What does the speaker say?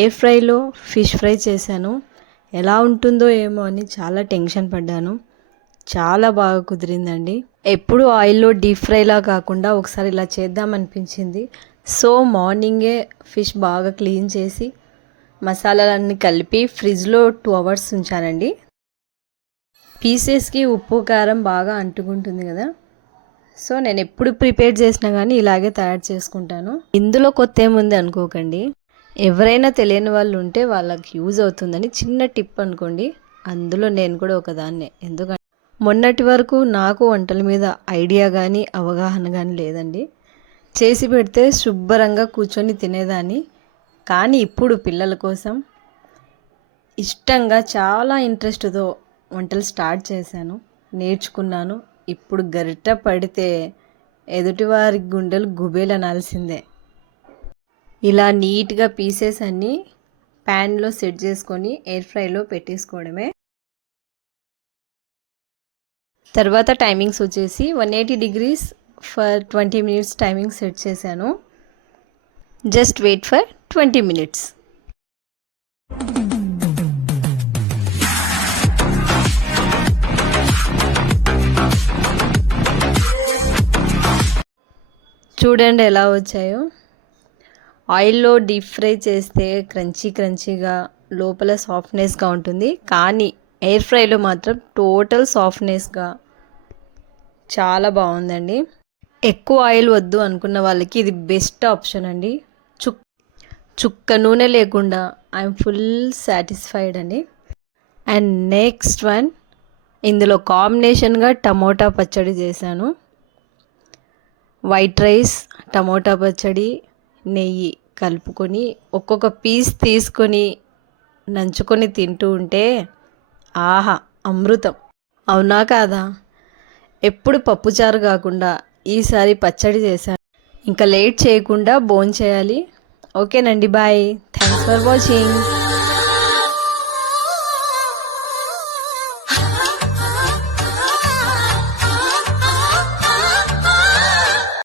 Air ఫ్రైలో fish fry చేశాను. ఎలా ఉంటుందో ఏమో అని చాలా టెన్షన్ పడ్డాను. చాలా బాగా కుదిరిందండి. ఎప్పుడు ఆయిల్లో డీప్ ఫ్రైలా కాకుండా ఒకసారి ఇలా చేద్దామనిపించింది. సో మార్నింగే ఫిష్ బాగా క్లీన్ చేసి మసాలాలన్నీ కలిపి ఫ్రిడ్జ్లో 2 అవర్స్ ఉంచానండి. పీసెస్కి ఉప్పు కారం బాగా అంటుకుంటుంది కదా. సో నేను ఎప్పుడు ప్రిపేర్ చేసినా కానీ ఇలాగే తయారు చేసుకుంటాను. ఇందులో కొత్త ఏముంది అనుకోకండి. ఎవరైనా తెలియని వాళ్ళు ఉంటే వాళ్ళకి యూజ్ అవుతుందని చిన్న టిప్ అనుకోండి. అందులో నేను కూడా ఒకదాన్నే. ఎందుకంటే మొన్నటి వరకు నాకు వంటల మీద ఐడియా కానీ అవగాహన కానీ లేదండి. చేసి పెడితే శుభ్రంగా కూర్చొని తినేదాన్ని. కానీ ఇప్పుడు పిల్లల కోసం ఇష్టంగా చాలా ఇంట్రెస్ట్తో వంటలు స్టార్ట్ చేశాను, నేర్చుకున్నాను. ఇప్పుడు గరిట పడితే ఎదుటివారి గుండెలు గుబేలనాల్సిందే. ఇలా నీట్గా పీసెస్ అన్నీ ప్యాన్లో సెట్ చేసుకొని ఎయిర్ ఫ్రైలో పెట్టేసుకోవడమే. తర్వాత టైమింగ్స్ వచ్చేసి 180 degrees for 20 minutes timing set చేశాను. Just wait for 20 minutes. చూడండి ఎలా వచ్చాయో. ఆయిల్లో డీప్ ఫ్రై చేస్తే క్రంచీగా లోపల సాఫ్ట్నెస్గా ఉంటుంది. కానీ ఎయిర్ ఫ్రైలో మాత్రం టోటల్ సాఫ్ట్నెస్గా చాలా బాగుందండి. ఎక్కువ ఆయిల్ వద్దు అనుకున్న వాళ్ళకి ఇది బెస్ట్ ఆప్షన్ అండి. చుక్క నూనె లేకుండా ఐఎమ్ ఫుల్ సాటిస్ఫైడ్ అండి. అండ్ నెక్స్ట్ వన్, ఇందులో కాంబినేషన్గా టమోటా పచ్చడి చేశాను. వైట్ రైస్, టమోటా పచ్చడి, నెయ్యి కలుపుకొని ఒక్కొక్క పీస్ తీసుకొని నంచుకొని తింటూ ఉంటే ఆహా అమృతం. అవునా కాదా? ఎప్పుడు పప్పుచారు కాకుండా ఈసారి పచ్చడి చేశాను. ఇంకా లేట్ చేయకుండా భోంచేయాలి. ఓకేనండి, బాయ్. Thanks for watching.